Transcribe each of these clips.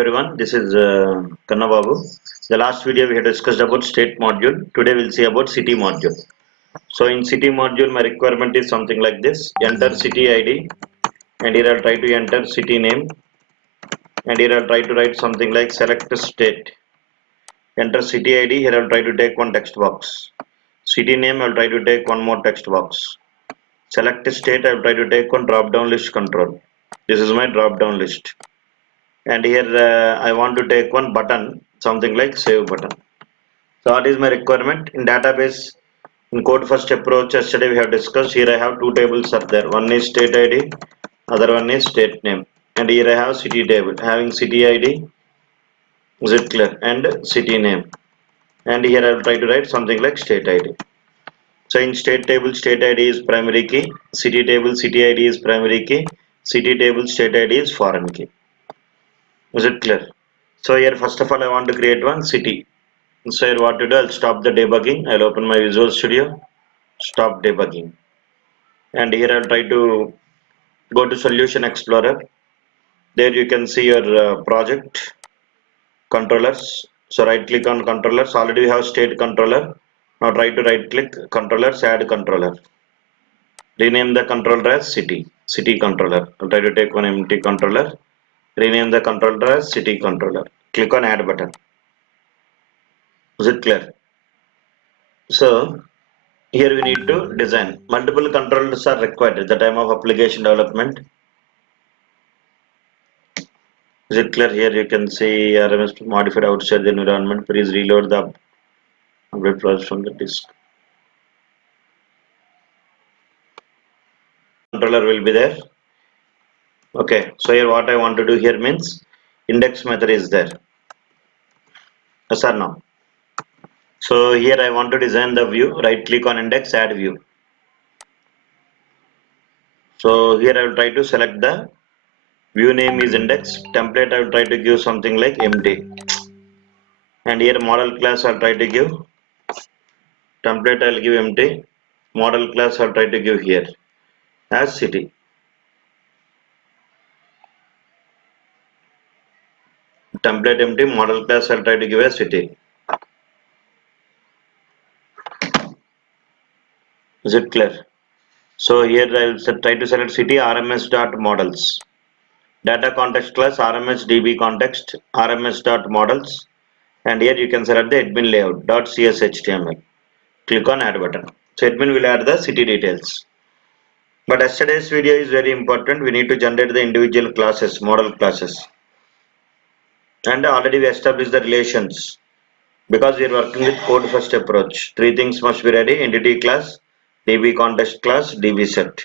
Everyone, this is Kannababu. The last video we had discussed about state module. Today we'll see about city module. So in city module, my requirement is something like this. Enter city ID, and here I'll try to enter city name, and here I'll try to write something like select state. Enter city ID, here I'll try to take one text box. City name, I'll try to take one more text box. Select state, I'll try to take one drop down list control. This is my drop down list. And here I want to take one button, something like save button. So what is my requirement in database? In code first approach, yesterday we have discussed. Here I have two tables are there. One is state ID, other one is state name. And here I have city table having city ID, is it clear, and city name. And here I will try to write something like state ID. So in state table, state ID is primary key. City table, city ID is primary key. City table, state ID is foreign key. Is it clear? So here first of all I want to create one city. So here what to do, I'll stop the debugging. I'll open my Visual Studio, stop debugging. And here I'll try to go to Solution Explorer. There you can see your project controllers. So right click on controllers. Already we have state controller. Now try to right click controllers, add controller. Rename the controller as city controller. I'll try to take one empty controller. Rename the controller as city controller. Click on add button. Is it clear? So here we need to design. Multiple controllers are required at the time of application development. Is it clear? Here you can see RMS modified outside the environment. Please reload the update process from the disk. Controller will be there. Okay, so here what I want to do here means index method is there. Yes or no? So here I want to design the view. Right click on index, add view. So here I will try to select the view name is index. Template I will try to give something like empty. And here model class I'll try to give template, I'll give empty. Model class I'll try to give here as city. Template empty, model class I'll try to give as city. Is it clear? So here I'll try to select city RMS dot models. Data context class RMS DB context RMS dot models. And here you can select the admin layout dot CSHTML. Click on add button. So admin will add the city details. But yesterday's video is very important. We need to generate the individual classes, model classes. And already we established the relations. Because we are working with code first approach. Three things must be ready: entity class, DB context class, DB set.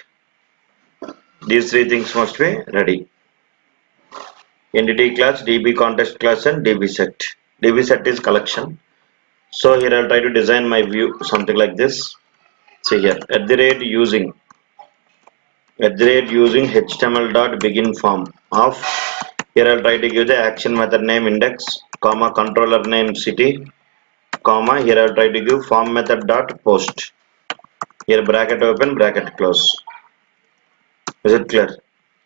These three things must be ready. Entity class, DB context class, and DB set. DB set is collection. So here I'll try to design my view something like this. See here, at the rate using HTML.begin form of. Here I'll try to give the action method name index, comma controller name city, comma here I'll try to give form method dot post. Here bracket open, bracket close. Is it clear?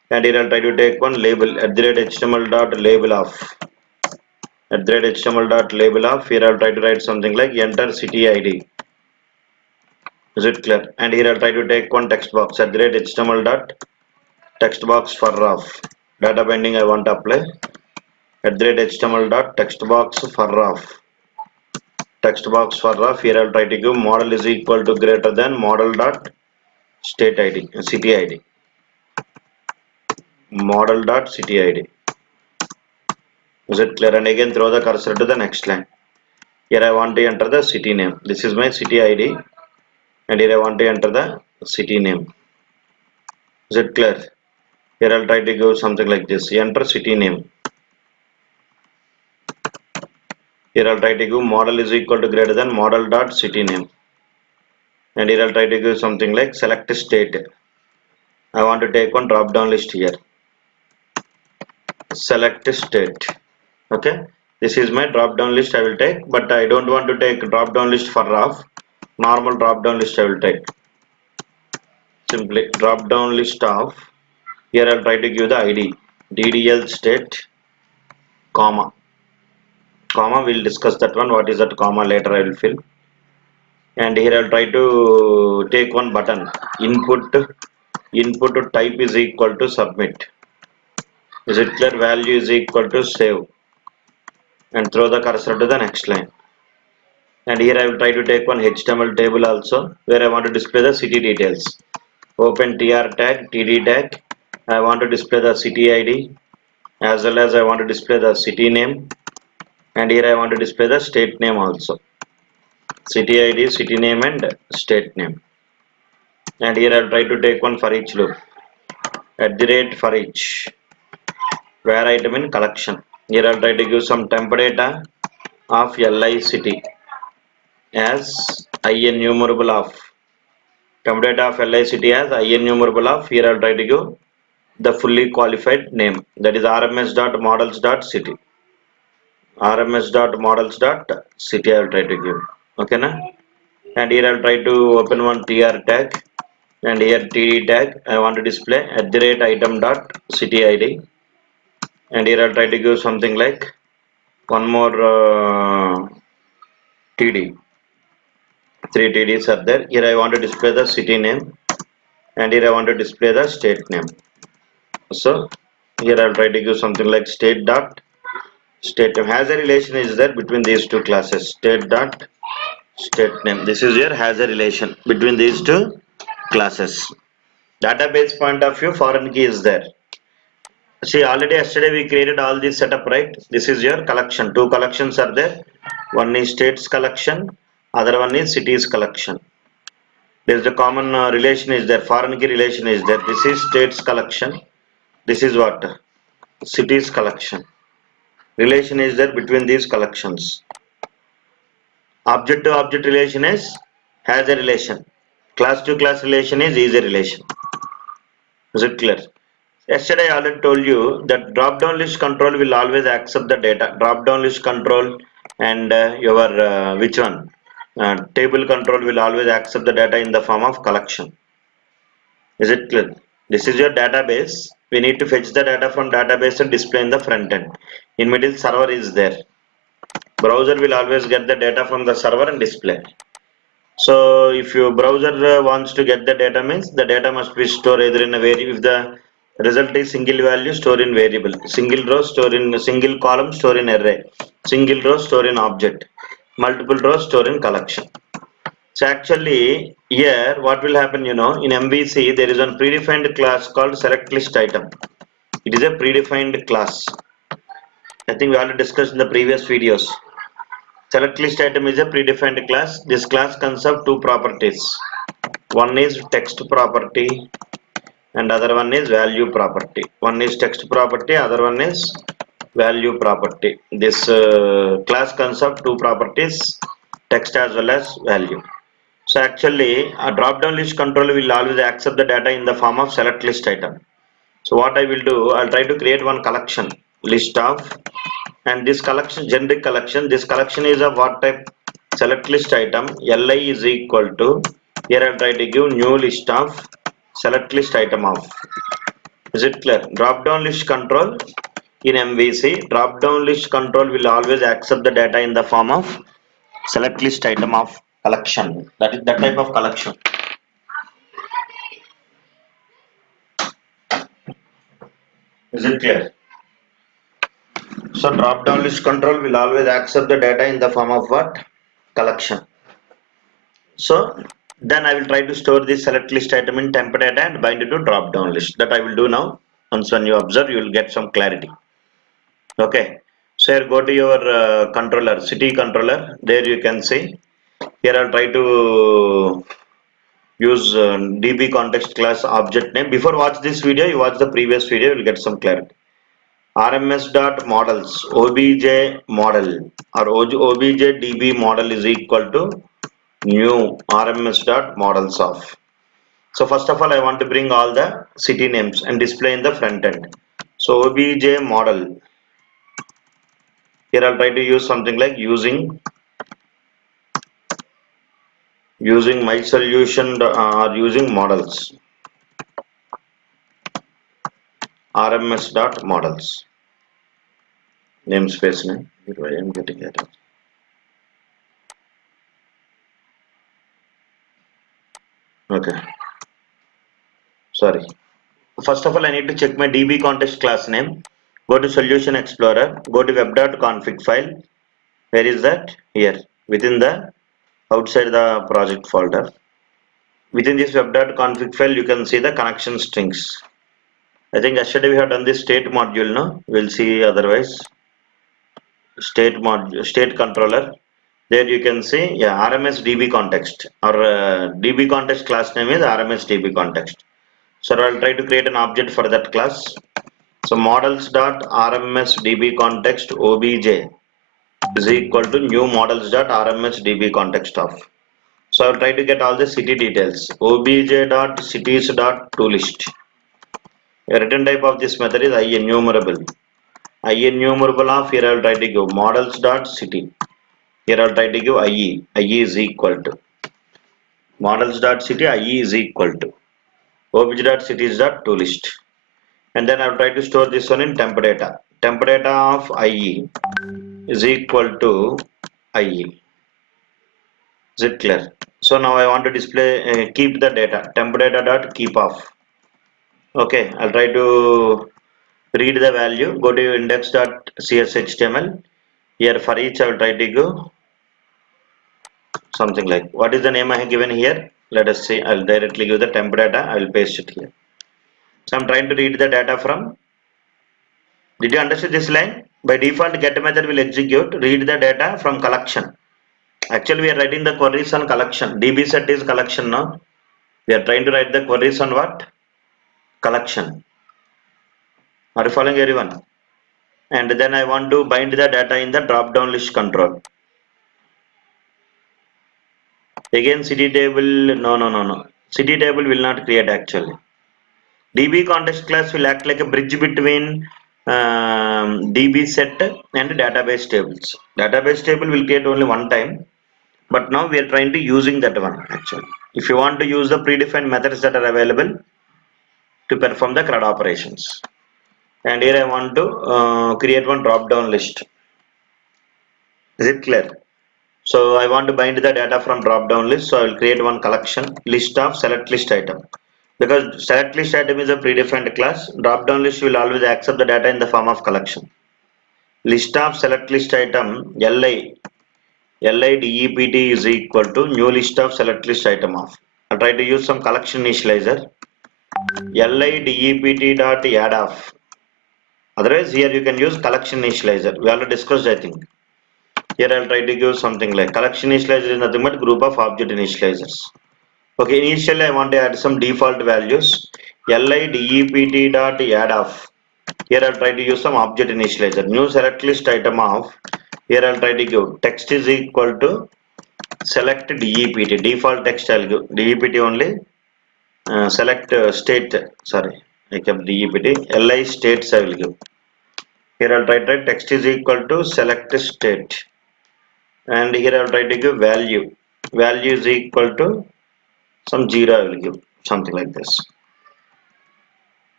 And here I'll try to take one label at the rate HTML dot label of. At the rate HTML dot label of. Here I'll try to write something like enter city ID. Is it clear? And here I'll try to take one text box at the rate HTML dot text box for of. Data binding I want to apply. At the rate HTML dot text box for of. Text box for of. Here I'll try to give model is equal to greater than model dot state ID, city ID. Model dot city ID. Is it clear? And again throw the cursor to the next line. Here I want to enter the city name. This is my city ID. And here I want to enter the city name. Is it clear? Here I'll try to give something like this. Enter city name. Here I'll try to give model is equal to greater than model dot city name. And here I'll try to give something like select state. I want to take one drop down list here. Select state. Okay. This is my drop down list I will take, but I don't want to take drop down list for of. Normal drop down list I will take. Simply drop down list of. Here I'll try to give the ID DDL state, comma. Comma, we'll discuss that one. What is that comma? Later I will fill. And here I'll try to take one button. Input type is equal to submit. Is it clear? Value is equal to save. And throw the cursor to the next line. And here I will try to take one HTML table also, where I want to display the city details. Open tr tag, td tag. I want to display the city ID, as well as I want to display the city name. And here I want to display the state name also. City ID, city name, and state name. And here I'll try to take one for each loop. @ for each. Where item in collection. Here I'll try to give some temp data of LI city as enumerable of. Temp data of LI city as enumerable of. Here I'll try to give the fully qualified name, that is rms.models.city. rms.models.city I will try to give. Okay na? And here I'll try to open one tr tag, and here td tag I want to display @item.city id. And here I'll try to give something like one more td. 3 tds are there. Here I want to display the city name, and here I want to display the state name. So here I'll try to give something like state name. Has a relation is there between these two classes. State name. This is here has a relation between these two classes. Database point of view, foreign key is there. See, already yesterday we created all this setup, right? This is your collection. Two collections are there. One is states collection, other one is cities collection. There is a common relation is there. Foreign key relation is there. This is states collection. This is what? Cities collection. Relation is there between these collections. Object to object relation has a relation. Class to class relation is a relation. Is it clear? Yesterday I already told you that drop down list control will always accept the data. Drop down list control and your which one? Table control will always accept the data in the form of collection. Is it clear? This is your database. We need to fetch the data from database and display in the front end. In middle server is there. Browser will always get the data from the server and display. So if your browser wants to get the data, means the data must be stored either in a variable. If the result is single value, store in variable. Single row, store in single column, store in array. Single row, store in object. Multiple rows, store in collection. So actually here what will happen, in MVC there is one predefined class called select list item. It is a predefined class. I think we already discussed in the previous videos. Select list item is a predefined class. This class consists of two properties. One is text property and other one is value property. One is text property, other one is value property. This class consists of two properties, text as well as value. So actually a drop down list controller will always accept the data in the form of select list item. So what I will do, I'll try to create one collection list of, and this collection generic collection, this collection is of what type? Select list item. Li is equal to, here I'll try to give new list of select list item of. Is it clear? Drop down list control in MVC, drop down list control will always accept the data in the form of select list item of collection. That is that type of collection. Is it clear? So drop down list control will always accept the data in the form of what? Collection. So then I will try to store this select list item in temp data and bind it to drop down list. That I will do now. Once when you observe, you will get some clarity. Okay. So here go to your controller, city controller. There you can see. Here I'll try to use db context class object name. Before watch this video, you watch the previous video, you will get some clarity. rms.models obj model or obj db model is equal to new rms.models of. So first of all I want to bring all the city names and display in the front end. So obj model, here I'll try to use something like using my solution or using models, rms.models. namespace name. I am getting it. Okay, sorry. First of all, I need to check my DB context class name. Go to Solution Explorer. Go to web.config file. Where is that? Here, within the outside the project folder. Within this web.config file, you can see the connection strings. I think yesterday we have done this state module. No, we'll see otherwise. State controller. There you can see, yeah, RMS DB context or DB context class name is RMS DB context. So I'll try to create an object for that class. So models.rmsdb context obj is equal to new models.rmsdb context of. So I'll try to get all the city details. obj.cities.toList. A return type of this method is IEnumerable. IEnumerable of here I'll try to give models.city. Here I'll try to give IE. IE is equal to models.city. IE is equal to obj.cities.toList. And then I'll try to store this one in temp data. Temp data of IE is equal to IE. Is it clear? So now I want to display, keep the data. Temp data dot keep off. Okay, I'll try to read the value. Go to index.cshtml. Here for each I will try to go something like, what is the name I have given here? Let us see. I'll directly give the temp data. I will paste it here. So I'm trying to read the data from. Did you understand this line? By default, get method will execute, read the data from collection. Actually, we are writing the queries on collection. DB set is collection now. We are trying to write the queries on what? Collection. Are you following everyone? And then I want to bind the data in the drop down list control. Again, city table. No. City table will not create actually. DB context class will act like a bridge between DB set and database tables. Database table will create only one time, but now we are trying to using that one actually. If you want to use the predefined methods that are available to perform the CRUD operations. And here I want to create one drop down list. Is it clear? So I want to bind the data from drop down list. So I will create one collection list of select list item. Because select list item is a predefined class, drop down list will always accept the data in the form of collection. List of select list item LIDEPT is equal to new list of select list item of. I'll try to use some collection initializer. LIDEPT dot add of. Otherwise, here you can use collection initializer. We already discussed, I think. Here I'll try to give something like collection initializer is nothing but group of object initializers. Okay, initially I want to add some default values. LIDEPT dot add of. Here I'll try to use some object initializer. New select list item of. Here I'll try to give text is equal to select DEPT. Default text I'll give DEPT only. Select state. Sorry, I kept DEPT. LI states I will give. Here I'll try to text is equal to select state. And here I'll try to give value. Value is equal to some 0 I will give. Something like this.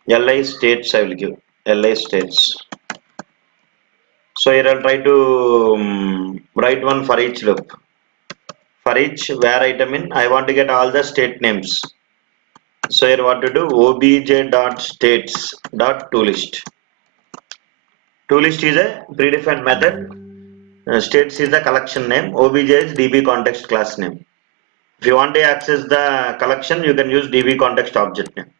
LI states I will give. LI states. So here I'll try to write one for each loop. For each where item in, I want to get all the state names. So here what to do? obj.states.toList. ToList is a predefined method. States is the collection name. Obj is DB context class name. If you want to access the collection, you can use DB context object name.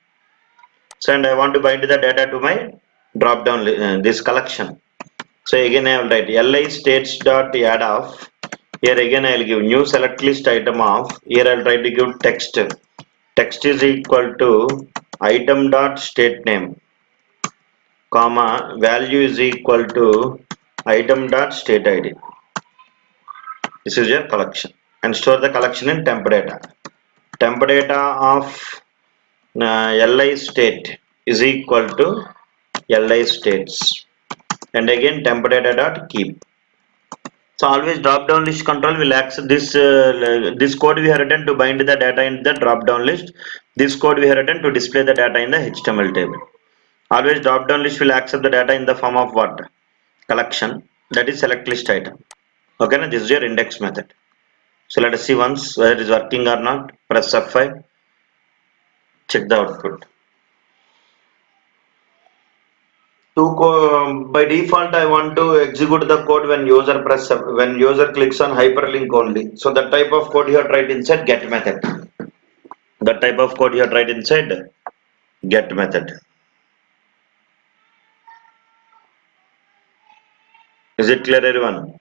So and I want to bind the data to my drop down this collection. So again I will write li states dot add of. Here again I will give new select list item of. Here I will try to give text. Text is equal to item dot state name, comma value is equal to item dot state id. This is your collection, and store the collection in temp data. Temp data of li state is equal to li states, and again temp data dot keep. So always drop down list control will access this this code we have written to bind the data in the drop down list. This code we have written to display the data in the HTML table. Always drop down list will accept the data in the form of what? collection, that is select list item. Okay, now this is your index method. So let us see once whether it is working or not. Press F5, check the output. By default, I want to execute the code when user clicks on hyperlink only. So that type of code you have tried inside get method. That type of code you have tried inside get method. Is it clear, everyone?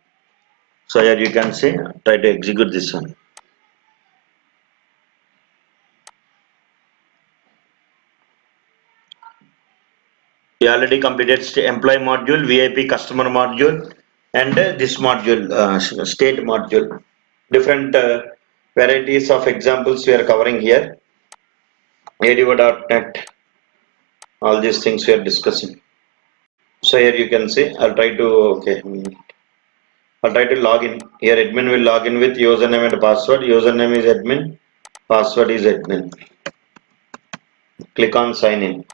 So here you can see, try to execute this one. We already completed employee module, VIP customer module, and this module, state module. Different varieties of examples we are covering here. ADO.NET, all these things we are discussing. So here you can see, I'll try to log in. Here admin will log in with username and password. Username is admin, password is admin. Click on sign in.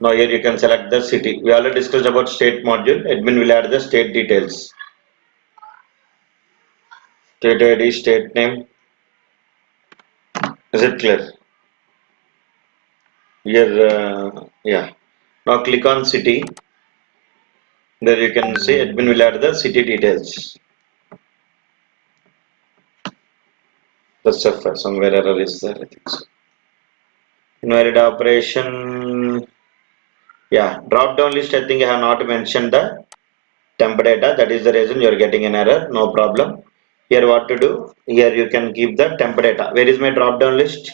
Now here you can select the city. We already discussed about state module. Admin will add the state details. State ID, state name. Is it clear? Here, yeah. Now click on city. There you can see admin will add the city details. That's somewhere error is there, I think so. Invalid operation. Yeah, drop down list. I think I have not mentioned the temp data. That is the reason you are getting an error. No problem. Here what to do? Here you can keep the temp data. Where is my drop down list?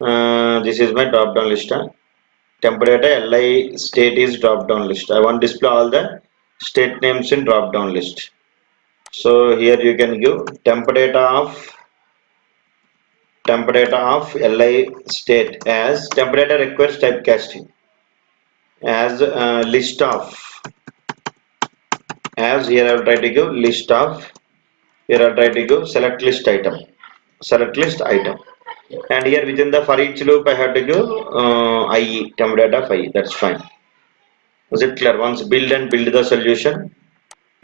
This is my drop down list. Temp data li state is drop down list. I want to display all the state names in drop down list. So here you can give temp data of li state as temp data requires typecasting as list of, as here I will try to give list of, here I will try to give select list item, and here within the for each loop I have to give IE, temp data of IE. That's fine. Is it clear? Once build the solution,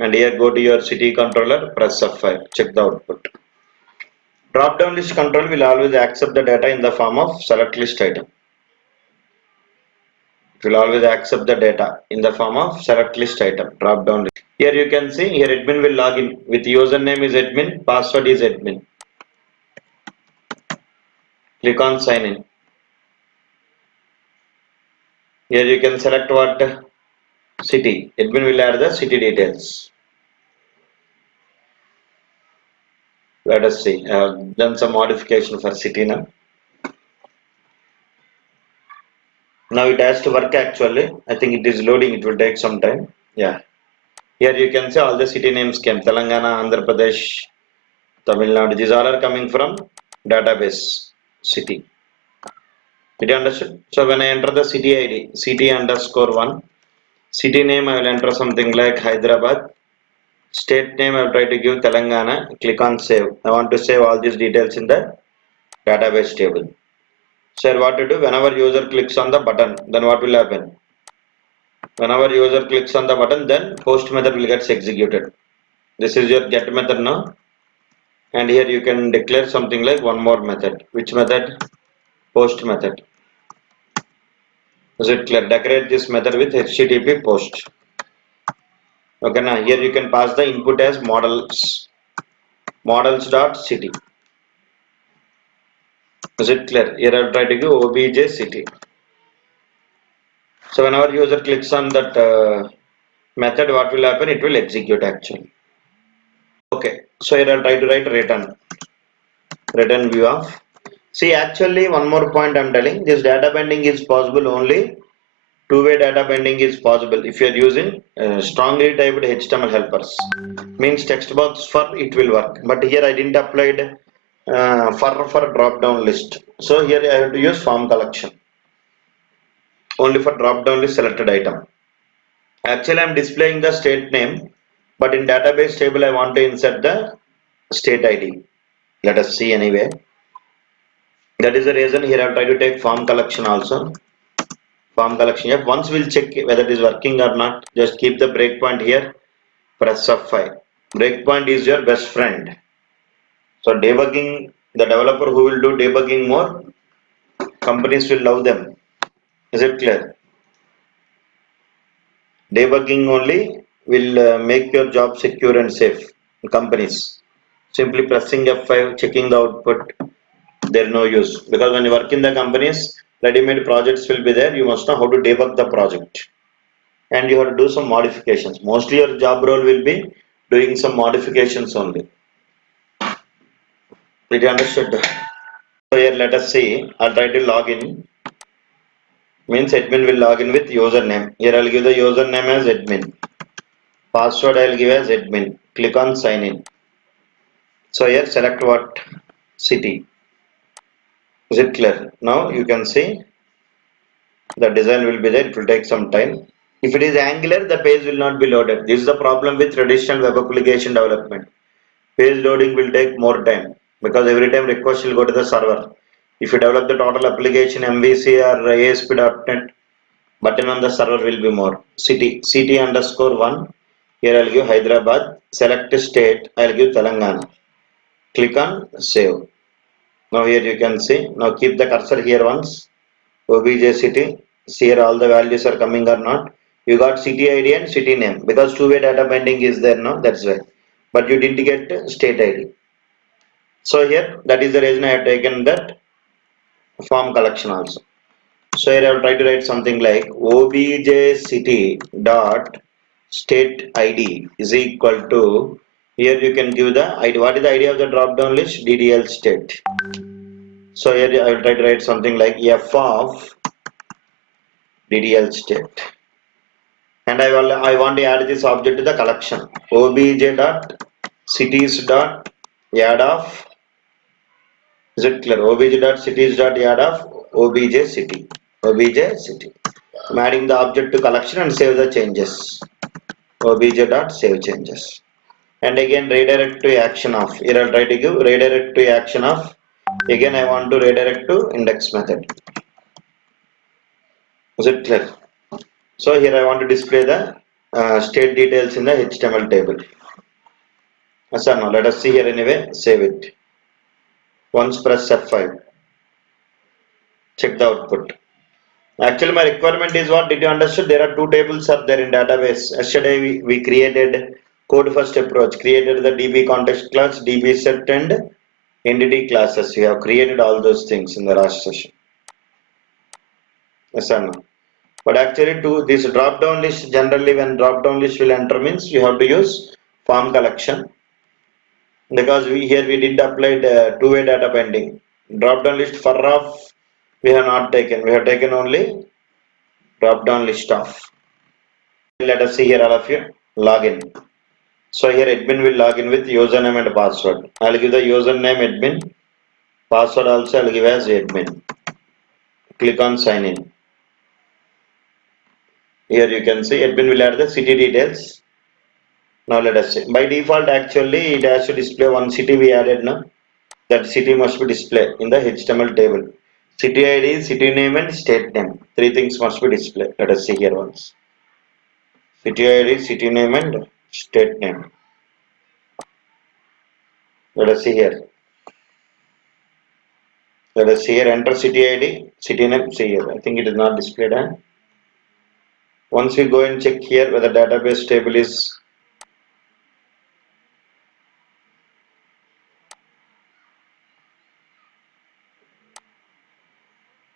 and here go to your city controller, press F5, check the output. Drop down list control will always accept the data in the form of select list item. It will always accept the data in the form of select list item, drop down list. Here you can see, here admin will log in with username is admin, password is admin. Click on sign in. Here you can select what city. Admin will add the city details. Let us see. I have done some modification for city now. Now it has to work actually. I think it is loading. It will take some time. Yeah. Here you can see all the city names came. Telangana, Andhra Pradesh, Tamil Nadu. These all are coming from database city. Did you understand? So when I enter the city ID, city underscore 1, city name I will enter something like Hyderabad. State name I will try to give Telangana. Click on save. I want to save all these details in the database table. So what to do? Whenever user clicks on the button, then what will happen? Whenever user clicks on the button, then post method will get executed. This is your get method now. And here you can declare something like one more method. Which method? Post method. Is it clear? Decorate this method with HTTP post. Okay, now here you can pass the input as models.city. Is it clear? Here I'll try to give obj city. So whenever user clicks on that method, what will happen? It will execute actually. Okay, so here I'll try to write return view of. See, actually one more point I'm telling, this data binding is possible only two-way data binding is possible if you are using strongly typed HTML helpers. Means text box for it will work, but here I didn't apply for drop down list. So here I have to use form collection only for drop down list selected item. Actually I'm displaying the state name, but in database table I want to insert the state ID. Let us see anyway. That is the reason here I'll try to take form collection also. Form collection F. Once we'll check whether it is working or not, just keep the breakpoint here, press F5. Breakpoint is your best friend. So debugging, the developer who will do debugging more, companies will love them. Is it clear? Debugging only will make your job secure and safe in companies. Simply pressing F5, checking the output, there no use. Because when you work in the companies, ready-made projects will be there. You must know how to debug the project. And you have to do some modifications. Mostly your job role will be doing some modifications only. Did you understood? So here let us see. I'll try to log in. Means admin will log in with username. Here I'll give the username as admin. Password I'll give as admin. Click on sign in. So here select what? City. Is it clear? Now you can see the design will be there. It will take some time. If it is Angular, the page will not be loaded. This is the problem with traditional web application development. Page loading will take more time because every time request will go to the server. If you develop the total application MVC or ASP.NET, button on the server will be more. City underscore 1. Here I'll give Hyderabad. Select state. I'll give Telangana. Click on save. Now here you can see. Now keep the cursor here once. OBJ city. See here all the values are coming or not. You got city ID and city name because two-way data binding is there now. That's why. But you didn't get state ID. So here that is the reason I have taken that form collection also. So here I will try to write something like obj city dot state id is equal to, here you can give the ID. What is the idea of the drop down list? DDL state. So here I will try to write something like f of DDL state. And I want to add this object to the collection. Obj dot cities dot add of, is it clear? Obj dot cities dot add of obj city. Obj city. I'm adding the object to collection and save the changes. Obj dot save changes. And again redirect to action of. Here I'll try to give redirect to action of. Again I want to redirect to index method. Is it clear? So here I want to display the state details in the HTML table. So now let us see here anyway. Save it. Once press F5. Check the output. Actually, my requirement is what? Did you understand? There are two tables are there in database. Yesterday we created code first approach. Created the DB context class, DB set and entity classes. We have created all those things in the last session. Yes or no? But actually, to this drop down list, generally when drop down list will enter means you have to use form collection, because here we did apply the two-way data binding. Drop down list for of we have not taken. We have taken only drop down list of. Let us see here all of you login. So here admin will log in with username and password. I'll give the username admin, password also I'll give as admin. Click on sign in. Here you can see admin will add the city details. Now let us see. By default actually it has to display one city we added now. That city must be displayed in the HTML table. City ID, city name and state name. Three things must be displayed. Let us see here once. City ID, city name and state name. Let us see here. Let us see here, enter city ID, city name, see here. I think it is not displayed. Once we go and check here whether database table is,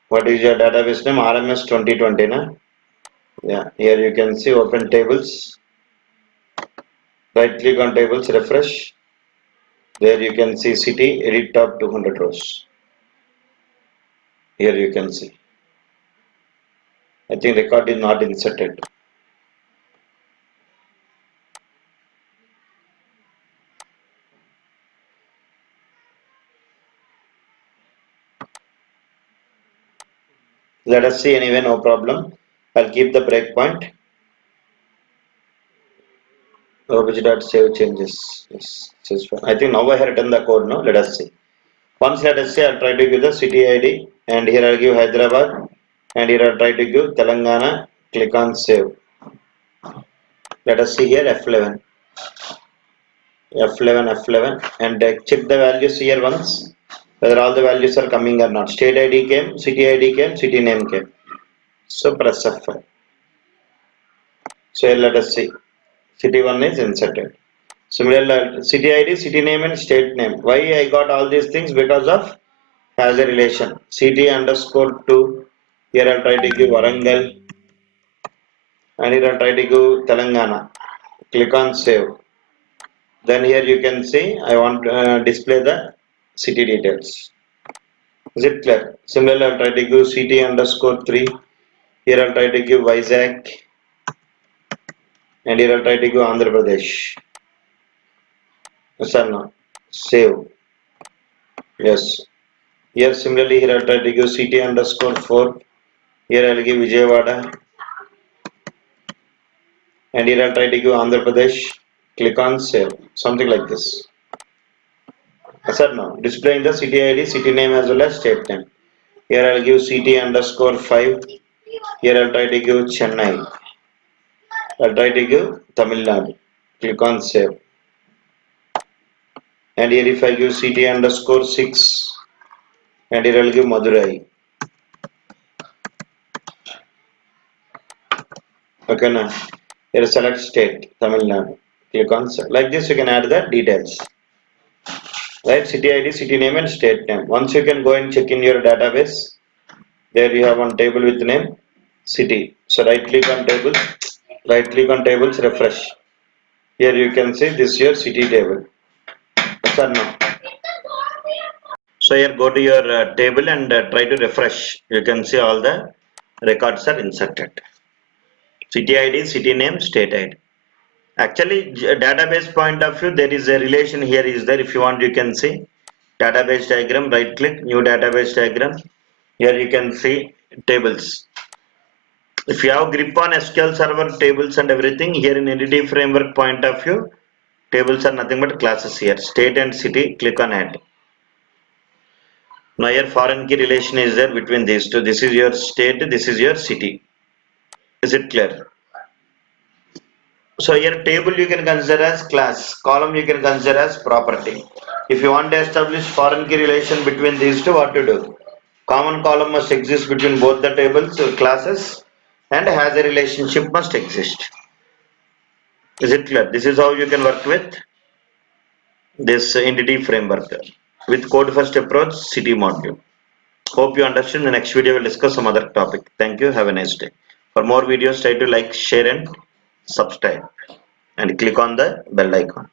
what is your database name? RMS 2020, na? Yeah, here you can see open tables. Right click on tables, refresh. There you can see city, edit top 200 rows. Here you can see. I think record is not inserted. Let us see anyway, no problem. I'll keep the breakpoint. Obj.save changes. Yes, this is fine. I think now I have written the code now. Let us see. Once let us say I'll try to give the city ID and here I'll give Hyderabad. and here I'll try to give Telangana. Click on save. Let us see here F11, F11, and check the values here once, whether all the values are coming or not. State ID came, city ID came, city name came. So press F5. So here let us see. City 1 is inserted. Similarly, city ID, city name and state name. Why I got all these things? Because of has a relation. City underscore 2. Here I'll try to give Warangal, and here I'll try to give Telangana. Click on save. Then here you can see I want to display the city details. Is it clear? Similarly, I'll try to give city underscore 3. Here I'll try to give Vizag, and here I'll try to give Andhra Pradesh. Yes or no? Save. Yes. Here similarly here I'll try to give city underscore 4. Here I'll give Vijayawada, and here I'll try to give Andhra Pradesh. Click on save. Something like this. Yes or no? Displaying the city ID, city name as well as state name. Here I'll give city underscore 5. Here I'll try to give Chennai. I'll try to give Tamil Nadu. Click on save. And here if I give city underscore 6, and here I'll give Madurai. Okay now. Here select state, Tamil Nadu. Click on save. Like this you can add the details. Right, city ID, city name and state name. Once you can go and check in your database. There you have one table with name city. So right click on tables, refresh. Here you can see this is your city table. Yes or no? So here go to your table and try to refresh. You can see all the records are inserted. City ID, city name, state ID. Actually, database point of view, there is a relation here is there. If you want, you can see database diagram. Right click, new database diagram. Here you can see tables. If you have grip on SQL Server tables and everything, here in entity framework point of view, tables are nothing but classes here. State and city, click on add. Now here foreign key relation is there between these two. This is your state, this is your city. Is it clear? So here table you can consider as class, column you can consider as property. If you want to establish foreign key relation between these two, what to do? Common column must exist between both the tables or classes, and has a relationship must exist. Is it clear? This is how you can work with this entity framework with code first approach city module. Hope you understand. The next video will discuss some other topic. Thank you. Have a nice day. For more videos, try to like, share and subscribe and click on the bell icon.